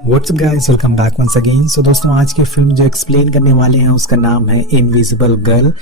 WhatsApp guys, welcome back once again. So दोस्तों, आज की फिल्म जो एक्सप्लेन करने वाले हैं उसका नाम है इनविजिबल गर्ल।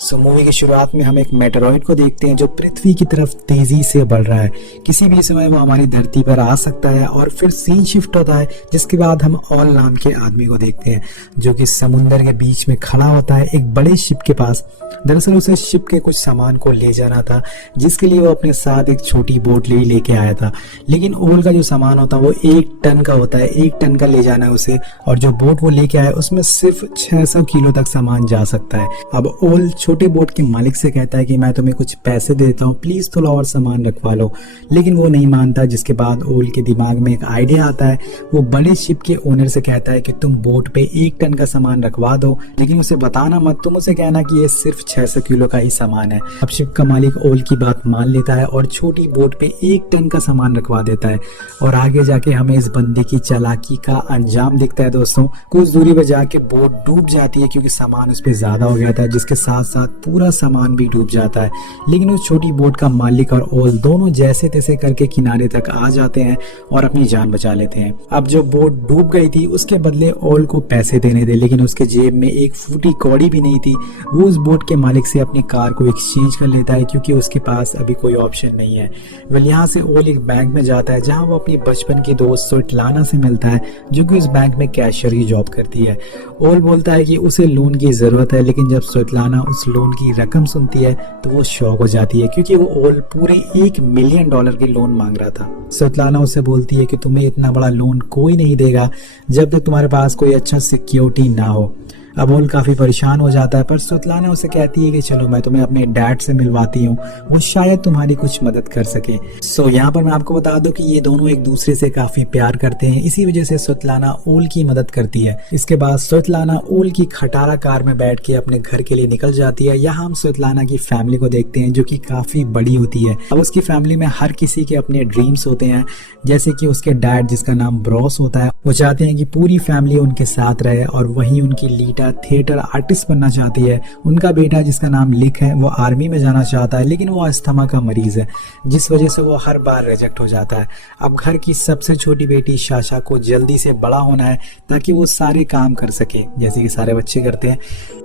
सो मूवी की शुरुआत में हम एक मेटेरॉइड को देखते हैं जो पृथ्वी की तरफ तेजी से बढ़ रहा है। किसी भी समय वो हमारी धरती पर आ सकता है और फिर सीन शिफ्ट होता है, जिसके बाद हम ऑल नाम के आदमी को देखते हैं जो कि समुंदर के बीच में खड़ा होता है एक बड़े शिप के पास। दरअसल उसे शिप के कुछ सामान को ले जाना था, जिसके लिए वो अपने साथ एक छोटी बोट लेके आया था। लेकिन ओल का जो सामान होता है वो 1 टन का होता है, 1 टन का ले जाना है उसे, और जो बोट वो लेके आया उसमें सिर्फ 600 किलो तक सामान जा सकता है। अब ओल छोटे बोट के मालिक से कहता है कि मैं तुम्हें कुछ पैसे देता हूँ, प्लीज थोड़ा और सामान रखवा लो, लेकिन वो नहीं मानता। जिसके बाद ओल के दिमाग में एक आइडिया आता है। वो बड़े शिप के ओनर से कहता है कि तुम बोट पे 1 टन का सामान रखवा दो, लेकिन उसे बताना मत, तुम उसे कहना कि ये सिर्फ 600 किलो का ही सामान है। अब शिप का मालिक ओल की बात मान लेता है और छोटी बोट पे 1 टन का सामान रखवा देता है। और आगे जाके हमें इस बंदे की चालाकी का अंजाम दिखता है। दोस्तों, कुछ दूरी पर जाके बोट डूब जाती है क्योंकि सामान उस पर ज्यादा हो गया था, जिसके साथ साथ पूरा सामान भी डूब जाता है। लेकिन उस छोटी बोट का मालिक और ओल दोनों जैसे तैसे करके किनारे तक आ जाते हैं और अपनी जान बचा लेते हैं। अब जो बोट डूब गई थी उसके बदले ओल को पैसे देने थे, लेकिन उसके जेब में एक फूटी कौड़ी भी नहीं थी। वो उस बोट के मालिक से अपनी कार को एक्सचेंज कर लेता है क्योंकि उसके पास अभी कोई ऑप्शन नहीं है। वह यहाँ से ओल एक बैंक में जाता है जहाँ वो अपनी बचपन की दोस्त स्वेटलाना से मिलता है, जो कि उस बैंक में कैशियर की जॉब करती है। ओल बोलता है कि उसे लोन की जरूरत है, लेकिन जब स्वेटलाना उस लोन की रकम सुनती है तो वो शॉक हो जाती है क्योंकि वो ओल पूरे $1 मिलियन की लोन मांग रहा था। स्वेटलाना उसे बोलती है कि तुम्हें इतना बड़ा लोन कोई नहीं देगा जब तक तुम्हारे पास कोई अच्छा सिक्योरिटी ना हो। अब ओल काफी परेशान हो जाता है, पर स्वेटलाना उसे कहती है कि चलो मैं तुम्हें अपने डैड से मिलवाती हूँ, वो शायद तुम्हारी कुछ मदद कर सके। सो यहाँ पर मैं आपको बता दूं कि ये दोनों एक दूसरे से काफी प्यार करते हैं, इसी वजह से स्वेटलाना ओल की मदद करती है। इसके बाद स्वेटलाना ओल की खटारा कार में बैठ के अपने घर के लिए निकल जाती है। यहाँ हम स्वेटलाना की फैमिली को देखते हैं जो कि काफी बड़ी होती है। अब उसकी फैमिली में हर किसी के अपने ड्रीम्स होते हैं, जैसे कि उसके डैड जिसका नाम ब्रॉस होता है, वो चाहते हैं कि पूरी फैमिली उनके साथ रहे, और वहीं उनकी लीटा थिएटर आर्टिस्ट बनना चाहती है। उनका बेटा जिसका नाम लिक है वो आर्मी में जाना चाहता है, लेकिन वो अस्थमा का मरीज है, जिस वजह से वो हर बार रिजेक्ट हो जाता है। अब घर की सबसे छोटी बेटी शाशा को जल्दी से बड़ा होना है ताकि वो सारे काम कर सके जैसे कि सारे बच्चे करते हैं।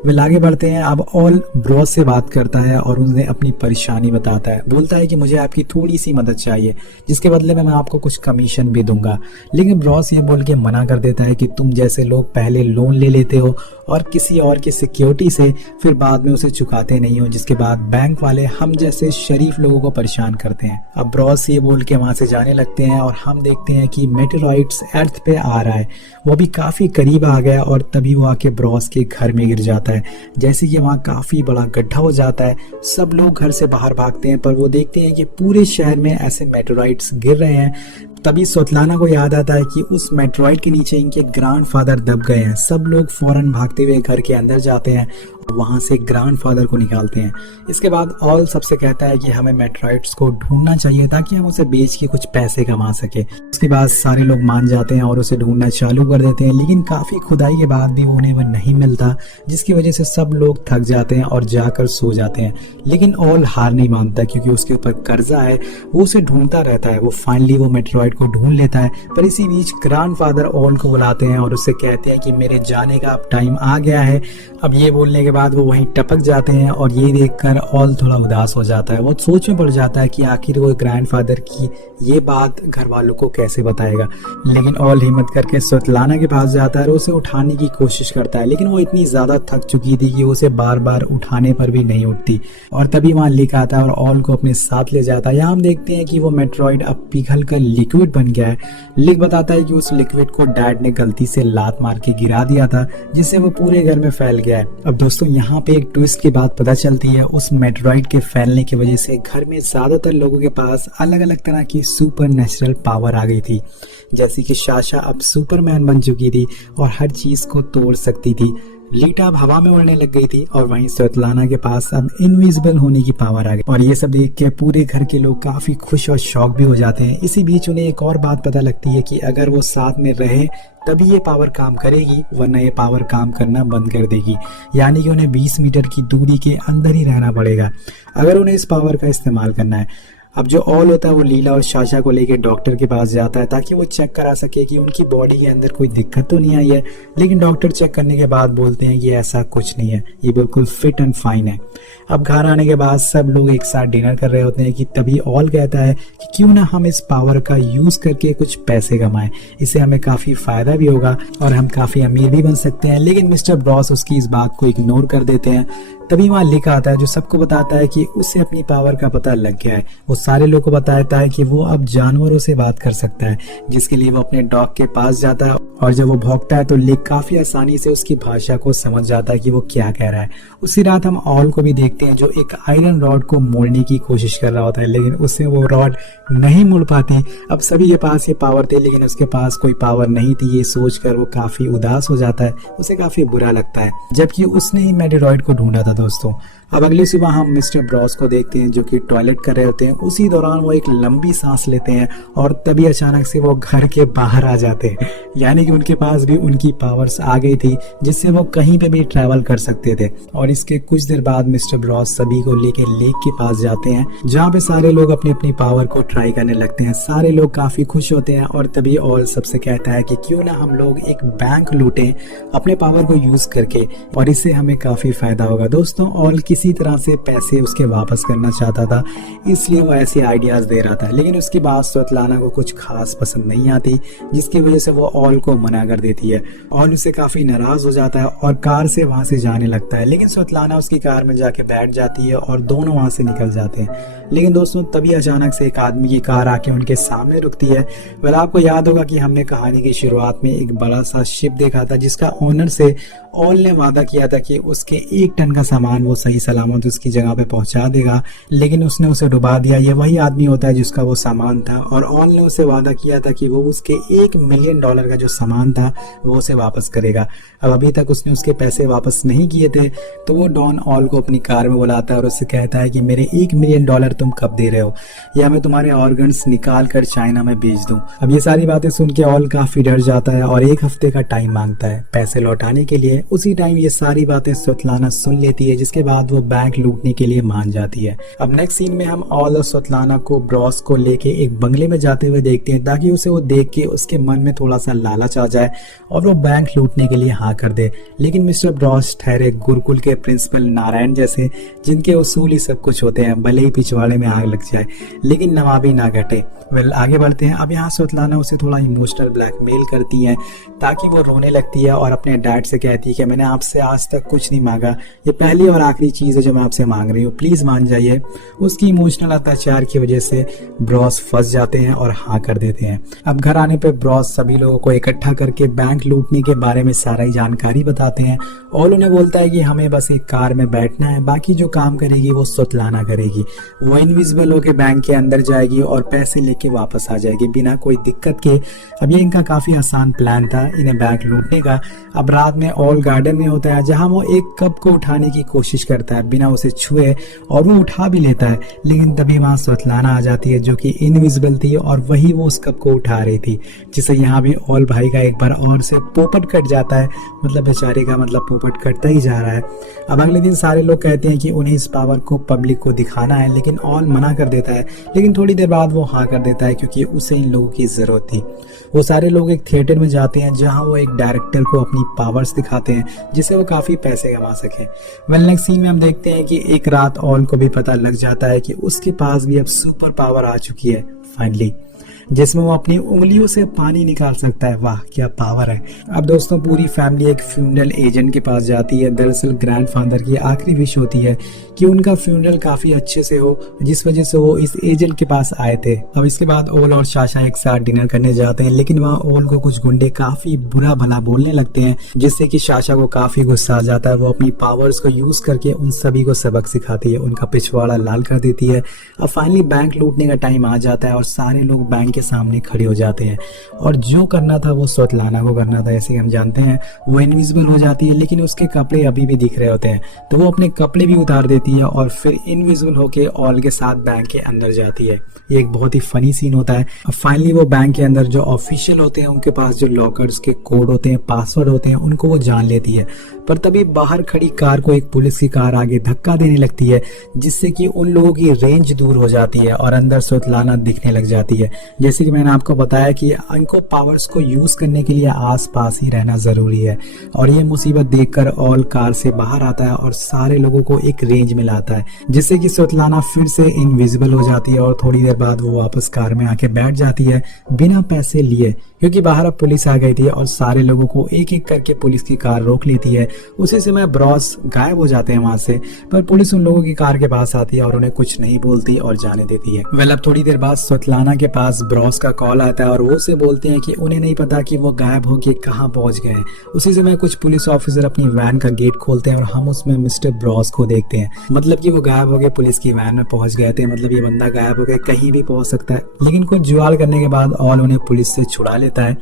वे आगे बढ़ते हैं। अब ऑल ब्रॉस से बात करता है और उन्हें अपनी परेशानी बताता है। बोलता है कि मुझे आपकी थोड़ी सी मदद चाहिए, जिसके बदले में मैं आपको कुछ कमीशन भी दूंगा। लेकिन ब्रॉस ये बोल के मना कर देता है कि तुम जैसे लोग पहले लोन ले लेते हो और किसी और की सिक्योरिटी से, फिर बाद में उसे चुकाते नहीं हो, जिसके बाद बैंक वाले हम जैसे शरीफ लोगों को परेशान करते हैं। अब ब्रॉस ये बोल के वहां से जाने लगते हैं और हम देखते हैं कि मेटेरॉइड्स अर्थ पे आ रहा है। वो भी काफी करीब आ गया और तभी वो आके ब्रॉस के घर में गिर जाता है। जैसे कि वहाँ काफी बड़ा गड्ढा हो जाता है, सब लोग घर से बाहर भागते हैं, पर वो देखते हैं कि पूरे शहर में ऐसे मेटेरॉइड्स गिर रहे हैं। तभी स्वेटलाना को याद आता है कि उस मेटेरॉइड के नीचे इनके ग्रैंडफादर दब गए हैं। सब लोग फौरन भागते हुए घर के अंदर जाते हैं और वहां से ग्रैंडफादर को निकालते हैं। इसके बाद ऑल सबसे कहता है कि हमें मेटेरॉइड्स को ढूंढना चाहिए ताकि हम उसे बेच के कुछ पैसे कमा सके। उसके बाद सारे लोग मान जाते हैं और उसे ढूंढना चालू कर देते हैं, लेकिन काफी खुदाई के बाद भी उन्हें वह नहीं मिलता, जिसकी वजह से सब लोग थक जाते हैं और जाकर सो जाते हैं। लेकिन ऑल हार नहीं मानता क्योंकि उसके ऊपर कर्जा है, वो उसे ढूंढता रहता है। वो फाइनली वो मेटेरॉइड को ढूंढ लेता है, पर इसी बीच ग्रैंडफादर ऑल को बुलाते हैं और उससे कहते हैं कि मेरे जाने का अब टाइम आ गया है। अब ये बोलने के बाद वो वहीं टपक जाते हैं और ये देखकर ऑल थोड़ा उदास हो जाता है। वो सोच में पड़ जाता है कि आखिर वो ग्रैंडफादर की ये बात घर वालों को कैसे बताएगा। लेकिन ऑल हिम्मत करके स्वेटलाना के पास जाता है और उसे उठाने की कोशिश करता है, लेकिन वो इतनी ज्यादा थक चुकी थी कि उसे बार बार उठाने पर भी नहीं उठती। और तभी वहां लिक आता है और ऑल को अपने साथ ले जाता है। यहाँ हम देखते हैं कि वो मेटेरॉइड अब पिघल कर लिक्विड बन गया है। लिक बताता है कि उस लिक्विड को डैड ने गलती से लात मार के गिरा दिया था, जिससे वो पूरे घर में फैल गया है। अब दोस्तों, यहाँ पे एक ट्विस्ट की बात पता चलती है। उस मेटेरॉइड के फैलने की वजह से घर में ज्यादातर लोगों के पास अलग अलग तरह की सुपर नेचुरल पावर आ गई थी, जैसे कि शाशा अब सुपरमैन बन चुकी थी और हर चीज को तोड़ सकती थी। लीटा अब हवा में उड़ने लग गई थी और वहीं स्वेटलाना के पास अब इनविजिबल होने की पावर आ गई। और ये सब देख के पूरे घर के लोग काफी खुश और शॉक भी हो जाते हैं। इसी बीच उन्हें एक और बात पता लगती है कि अगर वो साथ में रहे तभी ये पावर काम करेगी, वरना ये पावर काम करना बंद कर देगी। यानी कि उन्हें 20 मीटर की दूरी के अंदर ही रहना पड़ेगा अगर उन्हें इस पावर का इस्तेमाल करना है। अब जो ऑल होता है वो लीला और साशा को लेके डॉक्टर के पास जाता है ताकि वो चेक करा सके कि उनकी बॉडी के अंदर कोई दिक्कत तो नहीं आई है। लेकिन डॉक्टर चेक करने के बाद बोलते हैं कि ऐसा कुछ नहीं है, ये बिल्कुल फिट एंड फाइन है। अब घर आने के बाद सब लोग एक साथ डिनर कर रहे होते हैं कि तभी ऑल कहता है कि क्यों ना हम इस पावर का यूज करके कुछ पैसे कमाएं, इससे हमें काफी फायदा भी होगा और हम काफी अमीर भी बन सकते हैं। लेकिन मिस्टर ब्रॉस उसकी इस बात को इग्नोर कर देते हैं। तभी वहाँ लिखा आता है जो सबको बताता है कि उसे अपनी पावर का पता लग गया है। वो सारे लोगों को बताता है कि वो अब जानवरों से बात कर सकता है, जिसके लिए वो अपने डॉग के पास जाता है और जब वो भौंकता है तो लिक काफी आसानी से उसकी भाषा को समझ जाता है कि वो क्या कह रहा है। उसी रात हम ऑल को भी देखते हैं जो एक आयरन रॉड को मोड़ने की कोशिश कर रहा होता है, लेकिन उससे वो रॉड नहीं मुड़ पाती। अब सभी के पास ये पावर थे लेकिन उसके पास कोई पावर नहीं थी। ये सोचकर वो काफी उदास हो जाता है, उसे काफी बुरा लगता है, जबकि उसने ही मेटेरॉइड को ढूंढा था दोस्तों। अब अगली सुबह हम मिस्टर ब्रॉस को देखते हैं जो कि टॉयलेट कर रहे होते हैं। उसी दौरान वो एक लंबी सांस लेते हैं और तभी अचानक से वो घर के बाहर आ जाते हैं, यानी कि उनके पास भी उनकी पावर्स आ गई थी जिससे वो कहीं पे भी ट्रैवल कर सकते थे। और इसके कुछ देर बाद मिस्टर ब्रॉस सभी को लेके लेक के पास जाते हैं जहाँ पे सारे लोग अपनी अपनी पावर को ट्राई करने लगते हैं। सारे लोग काफी खुश होते हैं और तभी ऑल सबसे कहता है कि क्यों ना हम लोग एक बैंक लूटें अपने पावर को यूज करके और इससे हमें काफी फायदा होगा। दोस्तों ऑल किसी तरह से पैसे उसके वापस करना चाहता था, इसलिए वो ऐसे आइडियाज दे रहा था। लेकिन उसकी बात स्वेतलाना को कुछ खास पसंद नहीं आती, जिसकी वजह से वो ऑल को मना कर देती है। ऑल उससे काफी नाराज हो जाता है और कार से वहां से जाने लगता है, लेकिन स्वेतलाना उसकी कार में जाके बैठ जाती है और दोनों वहां से निकल जाते हैं। लेकिन दोस्तों तभी अचानक से एक आदमी की कार आके उनके सामने रुकती है। वेल आपको याद होगा कि हमने कहानी की शुरुआत में एक बड़ा सा शिप देखा था जिसका ओनर से ऑल ने वादा किया था कि उसके 1 टन का सामान वो सही सलामत उसकी जगह पे पहुंचा देगा, लेकिन उसने उसे डुबा दिया। ये वही आदमी होता है जिसका वो सामान था और ऑल ने उसे वादा किया था कि वो उसके $1 मिलियन का जो सामान था वो उसे वापस करेगा। अब अभी तक उसने उसके पैसे वापस नहीं किए थे, तो वो डॉन ऑल को अपनी कार में बुलाता है और उससे कहता है कि मेरे $1 मिलियन तुम कब दे रहे हो, या मैं तुम्हारे ऑर्गन्स निकाल कर चाइना में बेच दूं। अब ये सारी बातें सुन के ऑल काफी डर जाता है और 1 हफ्ते का टाइम मांगता है पैसे लौटाने के लिए। उसी टाइम ये सारी बातें स्वेतलाना सुन लेती है, जिसके बाद वो बैंक लूटने के लिए मान जाती है। अब नेक्स्ट सीन में हम ऑल और स्वेतलाना को ब्रॉस को लेके एक बंगले में जाते हुए देखते हैं ताकि उसे वो देख के उसके मन में थोड़ा सा लालच आ जाए और वो बैंक लूटने के लिए हाँ कर दे। लेकिन मिस्टर ब्रॉस ठहरे गुरुकुल के प्रिंसिपल नारायण जैसे, जिनके उसूल ही सब कुछ होते हैं, भले ही पिछवाड़े में आग लग जाए लेकिन नवाबी ना घटे। वेल आगे बढ़ते हैं। अब यहाँ स्वेतलाना उसे थोड़ा इमोशनल ब्लैकमेल करती है ताकि वो रोने लगती है और अपने डैड से कहती है कि मैंने आपसे आज तक कुछ नहीं मांगा, ये पहली और आखिरी चीज है जो मैं आपसे मांग रही हूँ, प्लीज मान जाइए। उसकी इमोशनल अत्याचार की वजह से ब्रॉस फंस जाते हैं और हाँ कर देते हैं। अब घर आने पे ब्रॉस सभी लोगों को इकट्ठा करके बैंक लूटने के बारे में सारा ही जानकारी बताते हैं और उन्हें बोलता है कि हमें बस एक कार में बैठना है, बाकी जो काम करेगी वो स्वेतलाना करेगी। वो इनविजिबल होकर बैंक के अंदर जाएगी और पैसे लेके वापस आ जाएगी बिना कोई दिक्कत के। अब ये इनका काफी आसान प्लान था इन्हें बैंक लूटने का। अब रात में ऑल गार्डन में होता है जहां वो एक कप को उठाने की कोशिश करता है बिना उसे छुए और वो उठा भी लेता है, लेकिन तभी वहां स्वेतलाना आ जाती है जो कि इनविजिबल थी और वही वो उस कप को उठा रही थी, जिससे यहाँ भी ऑल भाई का एक बार और से पोपट कट जाता है, मतलब बेचारे का मतलब पोपट कटता ही जा रहा है। अब अगले दिन सारे लोग कहते हैं कि उन्हें इस पावर को पब्लिक को दिखाना है, लेकिन ऑल मना कर देता है। लेकिन थोड़ी देर बाद वो हाँ कर देता है क्योंकि उसे इन लोगों की जरूरत थी। वो सारे लोग एक थिएटर में जाते हैं जहां वो एक डायरेक्टर को अपनी पावर्स दिखाते हैं जिससे वो काफी पैसे कमा सकें। वेल नेक्स्ट सीन में हम देखते हैं कि एक रात ऑल को भी पता लग जाता है कि उसके पास भी अब सुपर पावर आ चुकी है फाइनली, जिसमें वो अपनी उंगलियों से पानी निकाल सकता है। वाह क्या पावर है। अब दोस्तों पूरी फैमिली एक फ्यूनरल एजेंट के पास जाती है। दरअसल ग्रैंडफादर की आखिरी विश होती है कि उनका फ्यूनरल काफी अच्छे से हो, जिस वजह से वो इस एजेंट के पास आए थे। अब इसके बाद ओल और साशा एक साथ डिनर करने जाते हैं, लेकिन वहाँ ओल को कुछ गुंडे काफी बुरा भला बोलने लगते हैं, जिससे कि साशा को काफी गुस्सा आ जाता है। वो अपनी पावर्स को यूज करके उन सभी को सबक सिखाती है, उनका पिछवाड़ा लाल कर देती है। अब फाइनली बैंक लूटने का टाइम आ जाता है और सारे लोग बैंक के के सामने खड़े हो जाते हैं और जो करना था वो स्वतलाना को करना था। जैसे कि हम जानते हैं वो इनविजिबल हो जाती है लेकिन उसके कपड़े अभी भी दिख रहे होते हैं, तो वो अपने कपड़े भी उतार देती है और फिर इनविजिबल होके ऑल के साथ बैंक के अंदर जाती है। ये एक बहुत ही फनी सीन होता है। अब फाइनली वो बैंक के अंदर जो ऑफिशियल होते हैं उनके पास जो लॉकर्स के कोड होते हैं, पासवर्ड होते हैं, उनको वो जान लेती है। पर तभी बाहर खड़ी कार को एक पुलिस की कार आगे धक्का देने लगती है जिससे कि उन लोगों की रेंज दूर हो जाती है और अंदर स्वतलाना दिखने लग जाती है। जैसे कि मैंने आपको बताया कि इनको पावर्स को यूज करने के लिए आसपास ही रहना जरूरी है और ये मुसीबत देखकर ऑल कार से बाहर आता है और सारे लोगों को एक रेंज में लाता है जिससे कि स्वतलाना फिर से इनविजिबल हो जाती है और थोड़ी देर बाद वो वापस कार में आके बैठ जाती है बिना पैसे लिए, क्योंकि बाहर अब पुलिस आ गई थी और सारे लोगों को एक एक करके पुलिस की कार रोक लेती है। उसी समय ब्रॉस गायब हो जाते हैं वहां से, पर पुलिस उन लोगों की कार के पास आती है और उन्हें कुछ नहीं बोलती और जाने देती है। वेल अब थोड़ी देर बाद स्वतलाना के पास ब्रॉस का कॉल आता है और वो से बोलते हैं कि उन्हें नहीं पता कि वो गायब होके कहाँ पहुंच गए हैं। उसी समय कुछ पुलिस ऑफिसर अपनी वैन का गेट खोलते हैं और हम उसमें मिस्टर ब्रॉस को देखते हैं। मतलब कि वो गायब हो गए, पुलिस की वैन में पहुंच गए थे, मतलब ये बंदा गायब हो गया, कहीं भी पहुंच सकता है। लेकिन कुछ जुगाड़ करने के बाद ऑल उन्हें पुलिस से छुड़ा लेता है।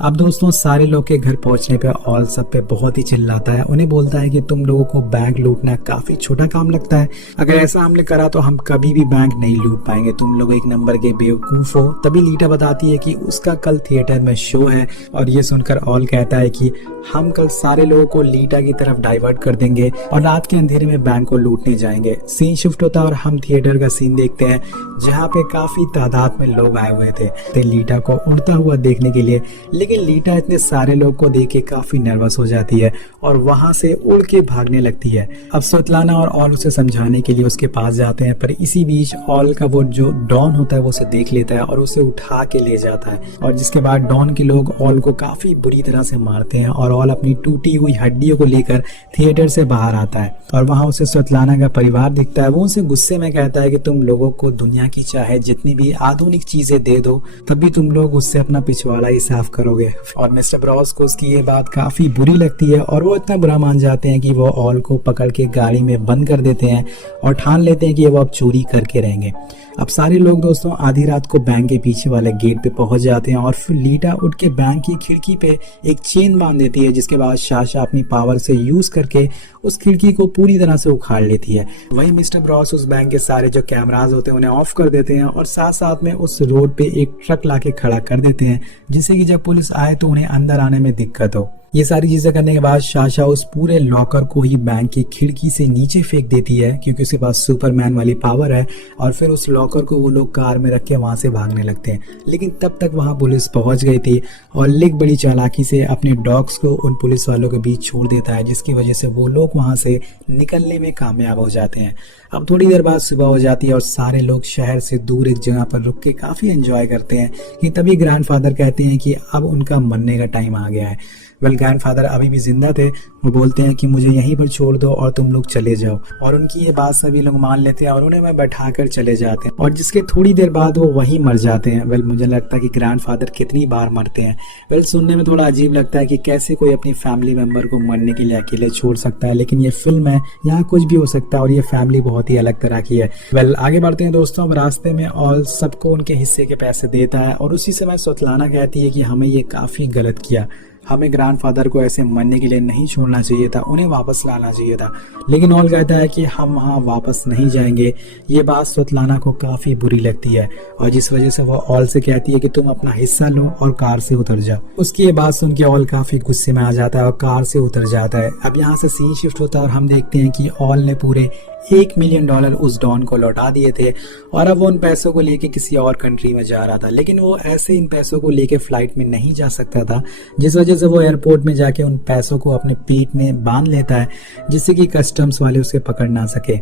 अब दोस्तों सारे लोग के घर पहुंचने पे ऑल सब पे बहुत ही चिल्लाता है, उन्हें बोलता है कि तुम लोगों को बैंक लूटना काफी छोटा काम लगता है, अगर ऐसा हमने करा तो हम कभी भी बैंक नहीं लूट पाएंगे, तुम लोग एक नंबर के बेवकूफ हो। तभी लीटा बताती है कि उसका कल थिएटर में शो है और ये सुनकर ऑल कहता है कि हम कल सारे लोगों को लीटा की तरफ डाइवर्ट कर देंगे और रात के अंधेरे में बैंक को लूटने जाएंगे। सीन शिफ्ट होता है और हम थिएटर का सीन देखते हैं जहाँ पे काफी तादाद में लोग आए हुए थे लीटा को उड़ता हुआ देखने के लिए। लेकिन लीटा इतने सारे लोग को देख के काफी नर्वस हो जाती है और वहां से उड़ के भागने लगती है। अब स्वतलाना और ऑल उसे समझाने के लिए उसके पास जाते हैं, पर इसी बीच ऑल का वो जो डॉन होता है वो उसे देख लेता है और उसे उठा के ले जाता है और जिसके बाद डॉन के लोग ऑल को काफी बुरी तरह से मारते हैं और ऑल अपनी टूटी हुई हड्डियों को लेकर थिएटर से बाहर आता है और वहां उसे स्वतलाना का परिवार दिखता है। वो उसे गुस्से में कहता है कि तुम लोगों को दुनिया की चाहे जितनी भी आधुनिक चीजें दे दो तब भी तुम लोग उससे अपना पिछवाड़ा ही साफ करोगे। और मिस्टर ब्रॉस को उसकी ये बात काफी बुरी लगती है और वो इतना बुरा मान जाते हैं कि वो ऑल को पकड़ के गाड़ी में बंद कर देते हैं और ठान लेते हैं कि वो अब चोरी करके रहेंगे। अब सारे लोग दोस्तों आधी रात को बैंक के पीछे वाले गेट पे पहुंच जाते हैं और फिर लीटा उठ के बैंक की खिड़की पे एक चेन बांध देती है, जिसके बाद साशा अपनी पावर से यूज करके उस खिड़की को पूरी तरह से उखाड़ लेती है। वहीं मिस्टर ब्रॉस उस बैंक के सारे जो कैमराज होते हैं उन्हें ऑफ कर देते हैं और साथ साथ में उस रोड पे एक ट्रक लाके खड़ा कर देते हैं जिससे कि जब पुलिस आए तो उन्हें अंदर आने में दिक्कत हो। ये सारी चीजें करने के बाद साशा उस पूरे लॉकर को ही बैंक की खिड़की से नीचे फेंक देती है क्योंकि उसके पास सुपरमैन वाली पावर है और फिर उस लॉकर को वो लोग कार में रख के वहां से भागने लगते हैं। लेकिन तब तक वहां पुलिस पहुंच गई थी और लिक बड़ी चालाकी से अपने डॉग्स को उन पुलिस वालों के बीच छोड़ देता है जिसकी वजह से वो लोग वहां से निकलने में कामयाब हो जाते हैं। अब थोड़ी देर बाद सुबह हो जाती है और सारे लोग शहर से दूर एक जगह पर रुक के काफी एंजॉय करते हैं कि तभी ग्रैंडफादर कहते हैं कि अब उनका मरने का टाइम आ गया है। वेल ग्रैंडफादर अभी भी जिंदा थे, वो बोलते हैं कि मुझे यहीं पर छोड़ दो और तुम लोग चले जाओ और उनकी ये बात सभी लोग मान लेते हैं और उन्हें वह बैठाकर चले जाते हैं और जिसके थोड़ी देर बाद वो वहीं मर जाते हैं। वेल मुझे लगता है कि ग्रैंडफादर कितनी बार मरते हैं। वेल सुनने में थोड़ा अजीब लगता है कि कैसे कोई अपनी फैमिली मेंबर को मरने के लिए अकेले छोड़ सकता है, लेकिन ये फिल्म है, यहाँ कुछ भी हो सकता है और ये फैमिली बहुत ही अलग तरह की है। वेल आगे बढ़ते हैं दोस्तों। अब रास्ते में ऑल सबको उनके हिस्से के पैसे देता है और उसी समय स्वतलाना कहती है कि हमें ये काफी गलत किया, हमें ग्रैंडफादर को ऐसे मरने के लिए नहीं छोड़ना चाहिए था, उन्हें वापस लाना चाहिए था। लेकिन ऑल कहता है कि हम वहाँ वापस नहीं जाएंगे। ये बात स्वतलाना को काफी बुरी लगती है और जिस वजह से वो ऑल से कहती है कि तुम अपना हिस्सा लो और कार से उतर जाओ। उसकी ये बात सुन के ऑल काफी गुस्से में आ जाता है और कार से उतर जाता है। अब यहाँ से सीन शिफ्ट होता है और हम देखते हैं कि ऑल ने पूरे $1 मिलियन उस डॉन को लौटा दिए थे और अब वो उन पैसों को लेके किसी और कंट्री में जा रहा था। लेकिन वो ऐसे इन पैसों को लेके फ्लाइट में नहीं जा सकता था, जिस वजह से वो एयरपोर्ट में जाके उन पैसों को अपने पेट में बांध लेता है जिससे कि कस्टम्स वाले उसे पकड़ ना सके।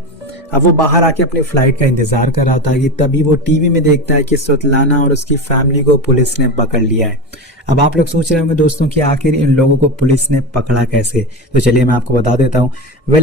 अब वो बाहर आके अपनी फ्लाइट का इंतजार कर रहा था कि तभी वो टीवी में देखता है कि स्वतलाना और उसकी फैमिली को पुलिस ने पकड़ लिया है। अब आप लोग सोच रहे होंगे दोस्तों कि आखिर इन लोगों को पुलिस ने पकड़ा कैसे, तो चलिए मैं आपको बता देता हूँ।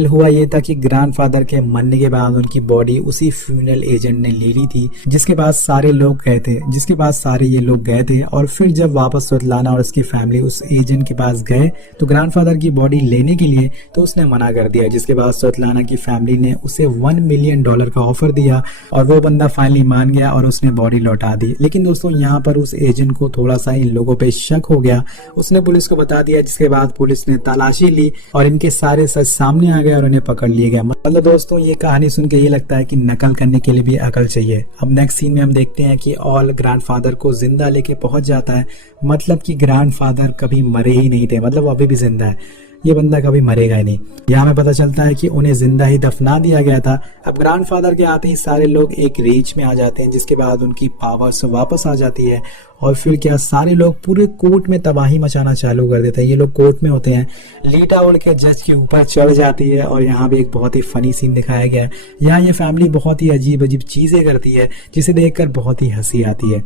हुआ ये था कि ग्रैंडफादर के मरने के बाद उनकी बॉडी उसी फ्यूनरल एजेंट ने ले ली थी, जिसके बाद सारे ये लोग गए थे। और फिर जब वापस स्वेतलाना और उसकी फैमिली उस एजेंट के पास गए तो ग्रैंडफादर की बॉडी लेने के लिए, तो उसने मना कर दिया, जिसके बाद स्वेतलाना की फैमिली ने उसे $1 मिलियन का ऑफर दिया और वो बंदा फाइनली मान गया और उसने बॉडी लौटा दी। लेकिन दोस्तों यहाँ पर उस एजेंट को थोड़ा सा इन लोगों पे शक हो गया, उसने पुलिस को बता दिया, जिसके बाद पुलिस ने तलाशी ली और इनके सारे सच सामने आ गए और उन्हें पकड़ लिया गया। मतलब दोस्तों ये कहानी सुन के ये लगता है कि नकल करने के लिए भी अकल चाहिए। अब नेक्स्ट सीन में हम देखते हैं कि ऑल ग्रैंडफादर को जिंदा लेके पहुंच जाता है, मतलब कि ग्रैंडफादर कभी मरे ही नहीं थे, मतलब वो अभी भी जिंदा है, ये बंदा कभी मरेगा ही नहीं। यहाँ हमें पता चलता है कि उन्हें जिंदा ही दफना दिया गया था। अब ग्रैंडफादर के आते ही सारे लोग एक रेंज में आ जाते हैं, जिसके बाद उनकी पावर्स वापस आ जाती है और फिर क्या सारे लोग पूरे कोर्ट में तबाही मचाना चालू कर देते हैं। ये लोग कोर्ट में होते हैं, लीटा उड़ के जज के ऊपर चढ़ जाती है और यहाँ भी एक बहुत ही फनी सीन दिखाया गया है। यहाँ ये फैमिली बहुत ही अजीब अजीब चीजें करती है, जिसे देखकर बहुत ही हंसी आती है।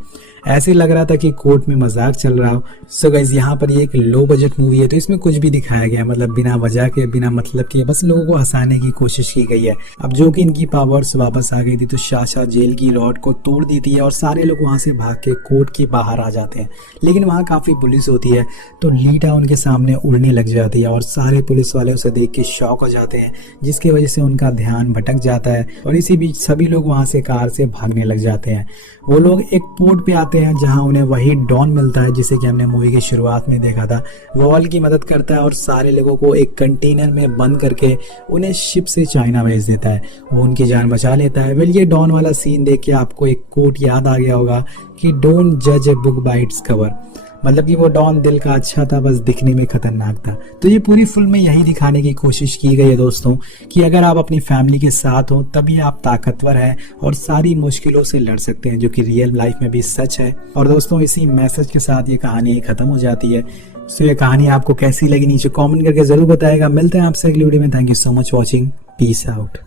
ऐसे लग रहा था कि कोर्ट में मजाक चल रहा हो। सो गाइस यहाँ पर ये एक लो बजट मूवी है, तो इसमें कुछ भी दिखाया गया है, मतलब बिना वजह के, बिना मतलब के, बस लोगों को हंसाने की कोशिश की गई है। अब जो कि इनकी पावर्स वापस आ गई थी तो शाशा जेल की रॉड को तोड़ देती है और सारे लोग वहां से भाग के कोर्ट के बाहर आ जाते हैं। लेकिन वहाँ काफी पुलिस होती है, तो लीटा उनके सामने उड़ने लग जाती है और सारे पुलिस वाले उसे देख के शॉक हो जाते हैं, जिसकी वजह से उनका ध्यान भटक जाता है और इसी बीच सभी लोग वहां से कार से भागने लग जाते हैं। वो लोग एक पोर्ट पे आते हैं जहां उन्हें वही डॉन मिलता है, जिसे कि हमने मूवी की शुरुआत में देखा था। वो ऑल की मदद करता है और सारे लोगों को एक कंटेनर में बंद करके उन्हें शिप से चाइना भेज देता है। वो उनकी जान बचा लेता है। वेल ये डॉन वाला सीन देख के आपको एक कोट याद आ गया होगा कि डोंट जज a book by its cover, मतलब कि वो डॉन दिल का अच्छा था, बस दिखने में खतरनाक था। तो ये पूरी फिल्म में यही दिखाने की कोशिश की गई है दोस्तों कि अगर आप अपनी फैमिली के साथ हो तभी आप ताकतवर हैं और सारी मुश्किलों से लड़ सकते हैं, जो कि रियल लाइफ में भी सच है। और दोस्तों इसी मैसेज के साथ ये कहानी खत्म हो जाती है। तो ये कहानी आपको कैसी लगी नीचे कमेंट करके जरूर बताएगा। मिलते हैं आपसे अगली वीडियो में। Thank you so much watching, peace out.